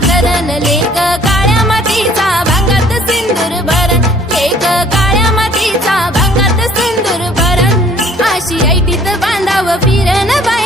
करण लेक काळ्या मातीचा भांगात सिंदूर भरण लेक काळ्या मातीचा भांगात सिंदूर भरण अशी ऐटीत बांधावं फिरण बाई